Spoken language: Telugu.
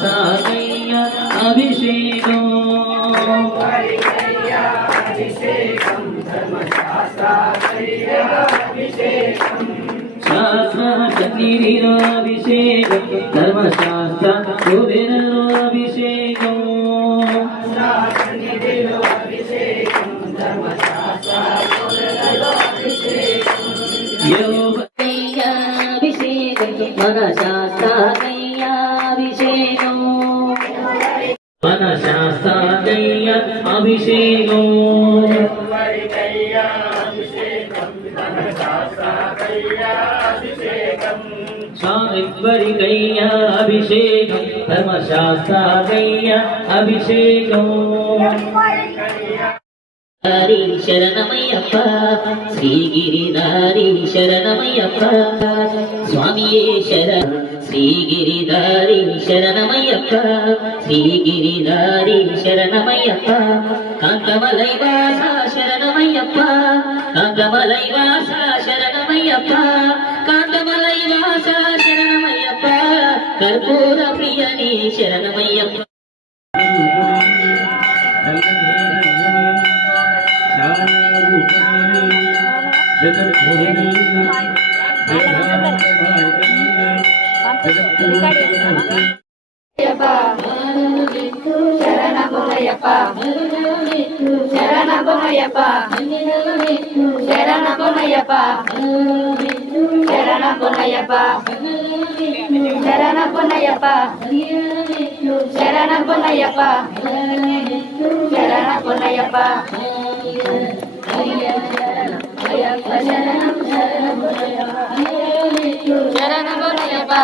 శాస్త్రయ్య అభిషేకం శాస్త్ర సన్నిధిరాభిషేకం ధర్మశాస్త్ర అభిషేకం అభిషేకం మన శాస్త్రాభిషేకం మన శాస్త్రాయ అభిషేకం సావిత్రికయ్య అభిషేకం ధర్మశాస్త్రాయ అభిషేకం శరణమయ్యప్ప శ్రీగిరిధారి శరణమయ్యప్ప స్వామియే శరణ శ్రీగిరిధారి శరణమయ్యప్ప శ్రీగిరిధారి శరణమయ్యప్ప కాంతమలైవాస శరణమయ్యప్ప కాంతమలైవాస శరణమయ్యప్ప కాంతమలైవాస శరణమయ్యప్ప కర్పూర ప్రియని శరణమయ్యప్ప శరణమయ్యప్ప శరణమయ్యప్ప శరణమయ్యప్ప శరణమయ్యప్ప శరణమయ్యప్ప శరణమయ్యప్ప శరణమయ్యప్ప శరణమయ్యప్ప